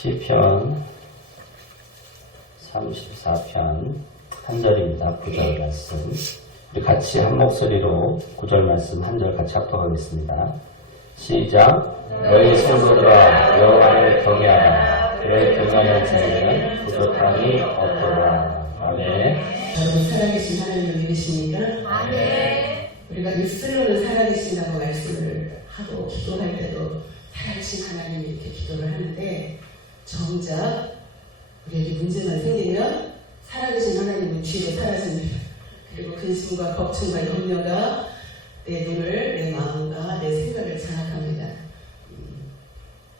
시편 34편 한 절입니다. 구절 말씀. 우리 같이 한 목소리로 구절 말씀 한 절 같이 합독하겠습니다. 시작. 너희 성도들아 여호와를 경외하라. 그를 경외하는 자에게는 부족함이 없도다. 아멘. 여러분 살아계신 하나님을 믿으십니까? 아멘. 우리가 믿음으로는 살아계신다고 말씀을 하고 기도할 때도 살아계신 하나님 이렇게 기도를 하는데 정작 우리에게 문제만 생기면 살아계신 하나님은 뒤로 사라집니다. 그리고 근심과 걱정과 염려가 내 눈을, 내 마음과 내 생각을 장악합니다. 음,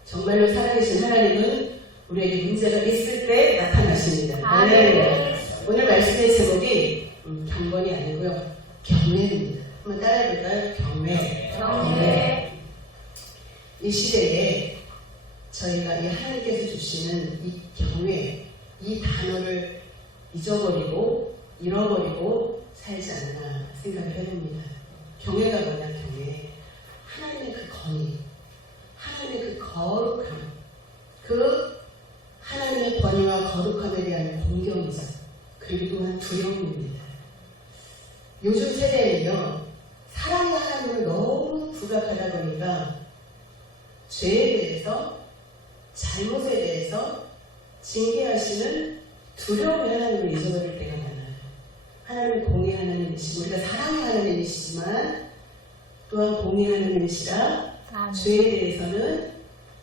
정말로 살아계신 하나님은 우리에게 문제가 있을 때 나타나십니다. 아멘. 오늘 말씀의 제목이 음, 경건이 아니고요. 경외입니다. 한번 따라해볼까요? 경외. 경외. 이 시대에 저희가 이 하나님께서 주시는 이 경외, 이 단어를 잊어버리고 잃어버리고 살지 않나 생각을 해봅니다. 경외가 뭐냐, 경외. 하나님의 그 권위, 하나님의 그 거룩함, 그 하나님의 권위와 거룩함에 대한 공경이죠. 그리고 또한 두려움입니다. 요즘 세대는요, 사랑의 하나님을 너무 부각하다 보니까 죄에 대해서, 잘못에 대해서 징계하시는 두려움의 하나님을 잊어버릴 때가 많아요. 하나님은 공의 하나님이시고, 우리가 사랑의 하나님이시지만, 또한 공의 하나님이시라, 아멘. 죄에 대해서는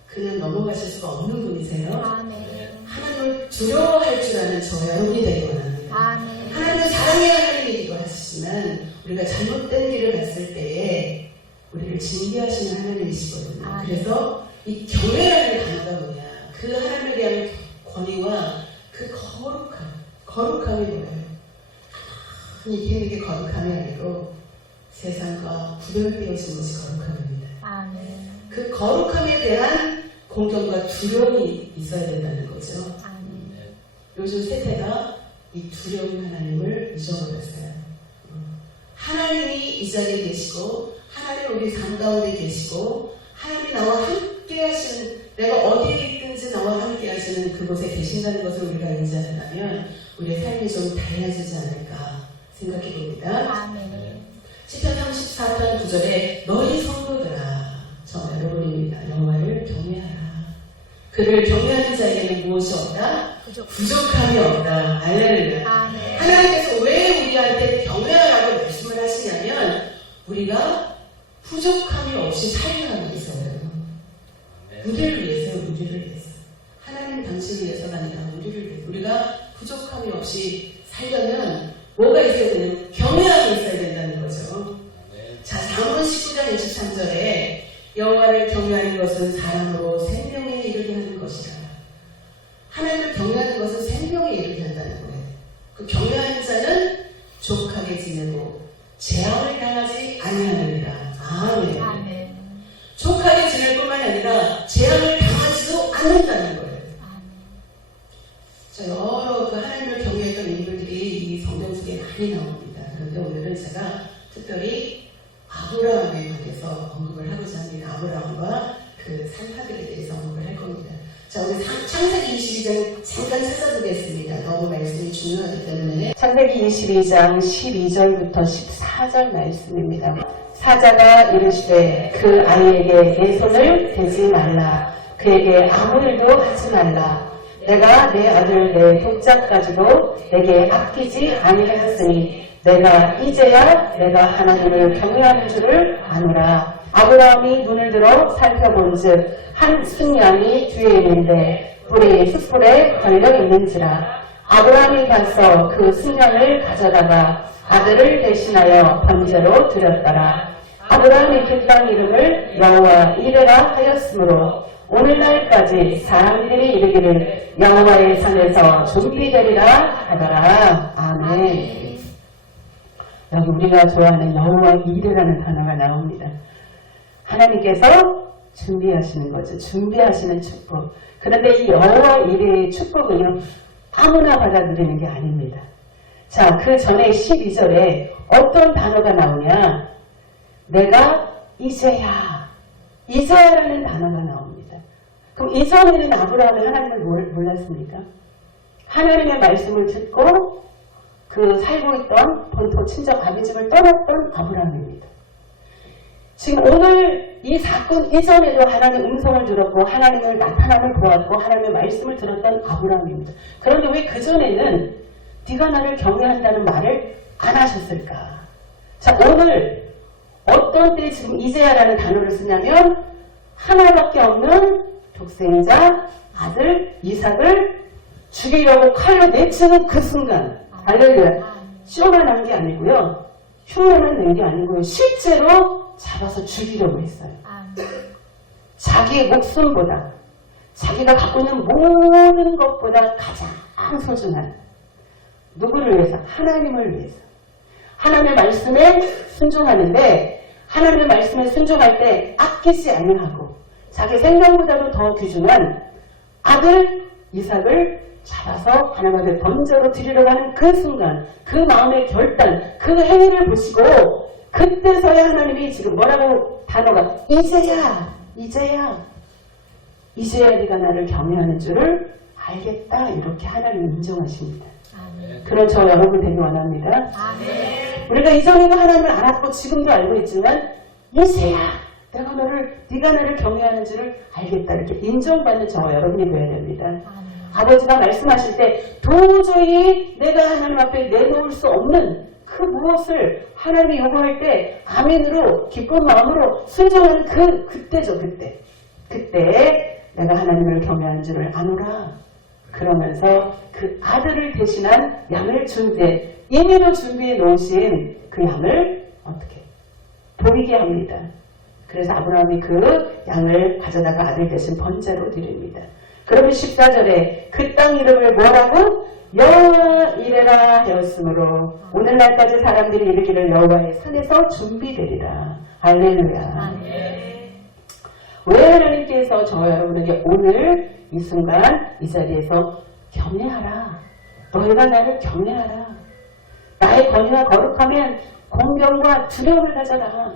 그냥 넘어가실 수가 없는 분이세요. 아멘. 하나님을 두려워할 줄 아는 저와 여러분이 되기 원합니다. 하나님은 사랑의 하나님이기도 하시지만 우리가 잘못된 길을 갔을 때에 우리를 징계하시는 하나님이시거든요. 아, 네. 그래서 이 경외라는 단어가 뭐냐? 그 하나님에 대한 권위와 그 거룩함, 거룩함이 뭐예요? 이 힘있게 거룩함이 아니고 세상과 구별되어진 것이 거룩함입니다. 아멘. 그 거룩함에 대한 공경과 두려움이 있어야 된다는 거죠. 아멘. 요즘 세태가 이 두려운 하나님을 잊어버렸어요. 음. 하나님이 이 자리에 계시고, 하나님 우리 삶 가운데 계시고, 하나님이 나와 함께 하시는, 내가 어디에 있든지 나와 함께 하시는 그곳에 계신다는 것을 우리가 인지한다면, 우리의 삶이 좀 달라지지 않을까 생각해 봅니다. 10편 34편 9절에 너희 성도들아 저 여러분입니다. 여호와를 경외하라. 그를 경외하는 자에게는 무엇이 없다? 부족. 부족함이 없다. 알렐루야. 없이 살려면 뭐가 있어야 되냐면 경외함이 있어야 된다는 거죠. 자, 다음은 19장 23절에 여호와를 경외하는 것은 사람으로 생명에 이르게 하는 것이라. 하나님을 경외하는 것은 생명에 이르게 한다는 거예요. 그 경외하는 자는 족하게 지내고 재앙을 당하지 아니하느니라. 아멘. 아멘. 족하게 지낼 뿐만 아니라 재앙을 당하지도 않는다는 오늘은 제가 특별히 아브라함에 관해서 언급을 하고자 합니다. 아브라함과 그 산파들에 대해서 언급을 할 겁니다. 자, 우리 상- 창세기 22장 잠깐 찾아보겠습니다. 너무 말씀이 중요하기 때문에. 창세기 22장 12절부터 14절 말씀입니다. 사자가 이르시되 그 아이에게 내 손을 대지 말라. 그에게 아무 일도 하지 말라. 내가 내 아들 내 가지고 내게 아끼지 아니하였으니 내가 이제야 내가 하나님을 경외하는 줄을 아노라. 아브라함이 눈을 들어 살펴본즉 한 순양이 뒤에 있는데 뿔이 숯불에 걸려 있는지라. 아브라함이 가서 그 순양을 가져다가 아들을 대신하여 번제로 드렸더라. 아브라함이 그 땅 이름을 여호와 이레라 하였으므로 오늘날까지 사람들이 이르기를 여호와의 산에서 준비되리라 하더라. 아멘. 여기 우리가 좋아하는 여호와 이레라는 단어가 나옵니다. 하나님께서 준비하시는 거죠. 준비하시는 축복. 그런데 이 여호와 이레의 축복은요. 아무나 받아들이는 게 아닙니다. 자, 그 전에 12절에 어떤 단어가 나오냐? 내가 이제야, 이제야라는 단어가 나옵니다. 그럼 이전에는 아브라함이 하나님을 몰- 몰랐습니까? 하나님의 말씀을 듣고 그 살고 있던 본토 친정 아비집을 떠났던 아브라함입니다. 지금 오늘 이 사건 이전에도 하나님의 음성을 들었고 하나님을 나타남을 보았고 하나님의 말씀을 들었던 아브라함입니다. 그런데 왜 그전에는 네가 나를 경외한다는 말을 안 하셨을까? 자 오늘 어떤 때 지금 이제야라는 단어를 쓰냐면 하나밖에 없는 독생자 아들 이삭을 죽이려고 칼로 내치는 그 순간 할렐루야 쇼만 한게 아니고요 흉내만 낸 게 아니고요 실제로 잡아서 죽이려고 했어요 자기의 목숨보다 자기가 갖고 있는 모든 것보다 가장 소중한 누구를 위해서? 하나님을 위해서. 하나님의 말씀에 순종하는데 하나님의 말씀에 순종할 때 아끼지 아니하고 자기 생명보다도 더 귀중한 아들 이삭을 잡아서 하나님 앞에 번제로 드리려고 하는 그 순간 그 마음의 결단 그 행위를 보시고 그때서야 하나님이 지금 뭐라고 단어가 이제야 이제야 이제야 네가 나를 경외하는 줄을 알겠다 이렇게 하나님이 인정하십니다. 그런 저 여러분 되기 원합니다. 우리가 이전에도 하나님을 알았고 지금도 알고 있지만 이제야 내가 너를 네가 나를 경외하는 줄을 알겠다 이렇게 인정받는 저 여러분이 되어야 됩니다. 아 버지가 말씀하실 때 도저히 내가 하나님 앞에 내놓을 수 없는 그 무엇을 하나님이 요구할 때 아멘으로 기쁜 마음으로 순종하는 그 그때죠 그때 그때 내가 하나님을 경외하는 줄을 아노라 그러면서 그 아들을 대신한 양을 준비해 이미로 준비해 놓으신 그 양을 어떻게 보이게 합니다. 그래서 아브라함이 그 양을 가져다가 아들 대신 번제로 드립니다. 그러면 14절에 그 땅 이름을 뭐라고? 여호와 이레라 하였으므로 오늘날까지 사람들이 이르기를 여호와의 산에서 준비되리라. 할렐루야. 왜 하나님께서 저 여러분에게 오늘 이 순간 이 자리에서 경외하라. 너희가 나를 경외하라. 나의 권위와 거룩하면 공경과 두려움을 가져라.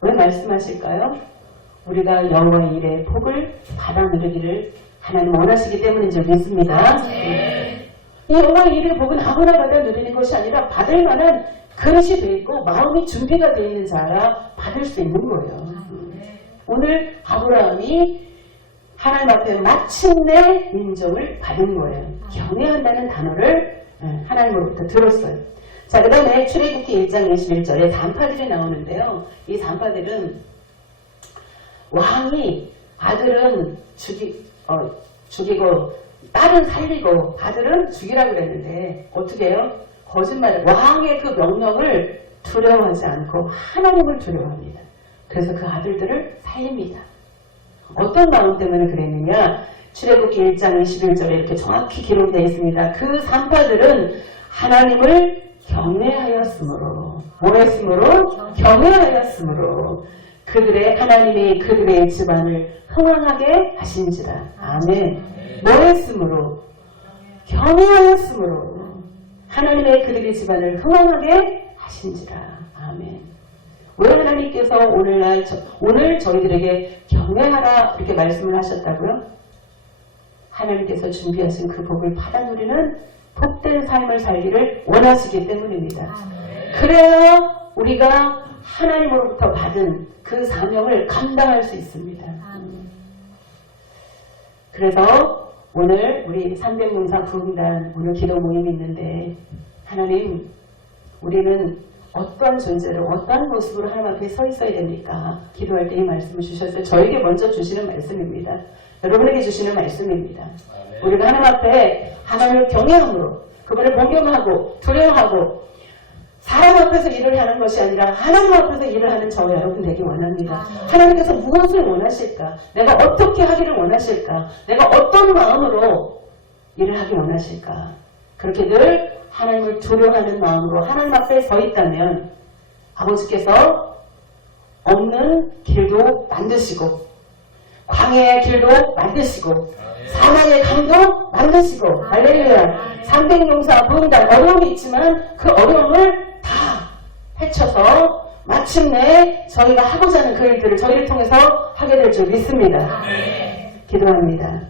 왜 말씀하실까요? 우리가 여호와의 일에 복을 받아 누리기를 하나님 원하시기 때문인 줄 믿습니다. 이 여호와의 일의 복은 아무나 받아 누리는 것이 아니라 받을 만한 그릇이 돼 있고 마음이 준비가 되어 있는 자야 받을 수 있는 거예요. 오늘 아브라함이 하나님 앞에 마침내 인정을 받은 거예요. 경외한다는 단어를 예, 하나님으로부터 들었어요. 자, 그 다음에 출애굽기 1장 21절에 단파들이 나오는데요. 이 단파들은 왕이 아들은 죽이, 어, 죽이고 딸은 살리고 아들은 죽이라고 그랬는데 어떻게 해요? 거짓말, 왕의 그 명령을 두려워하지 않고 하나님을 두려워합니다. 그래서 그 아들들을 살립니다. 어떤 마음 때문에 그랬느냐? 출애굽기 1장 21절에 이렇게 정확히 기록되어 있습니다. 그 산파들은 하나님을 경외하였으므로 뭐 했으므로? 경외하였으므로 그들의 하나님이 그들의 집안을 흥왕하게 하신지라. 아멘. 뭐 했으므로? 경외하였으므로 하나님의 그들의 집안을 흥왕하게 하신지라. 아멘. 왜 하나님께서 오늘날 저- 오늘 저희들에게 경외하라 이렇게 말씀을 하셨다고요? 하나님께서 준비하신 그 복을 받아 누리는 복된 삶을 살기를 원하시기 때문입니다. 그래야 우리가 하나님으로부터 받은 그 사명을 감당할 수 있습니다. 그래서 오늘 우리 300농사 부흥단 오늘 기도 모임이 있는데 하나님 우리는 어떤 존재로 어떤 모습으로 하나님 앞에 서 있어야 됩니까? 기도할 때 이 말씀을 주셨어요. 저에게 먼저 주시는 말씀입니다. 여러분에게 주시는 말씀입니다. 우리가 하나님 앞에 하나님을 경외함으로 그분을 공경하고 두려워하고 사람 앞에서 일을 하는 것이 아니라 하나님 앞에서 일을 하는 저 여러분 되기 원합니다. 하나님께서 무엇을 원하실까? 내가 어떻게 하기를 원하실까? 내가 어떤 마음으로 일을 하기 원하실까? 그렇게 늘 하나님을 두려워하는 마음으로 하나님 앞에 서 있다면 아버지께서 없는 길도 만드시고 광야의 길도 만드시고 사망의 강도 만드시고 할렐루야 300용사 부흥단 어려움이 있지만 그 어려움을 다 헤쳐서 마침내 저희가 하고자 하는 그 일들을 저희를 통해서 하게 될 줄 믿습니다. 기도합니다.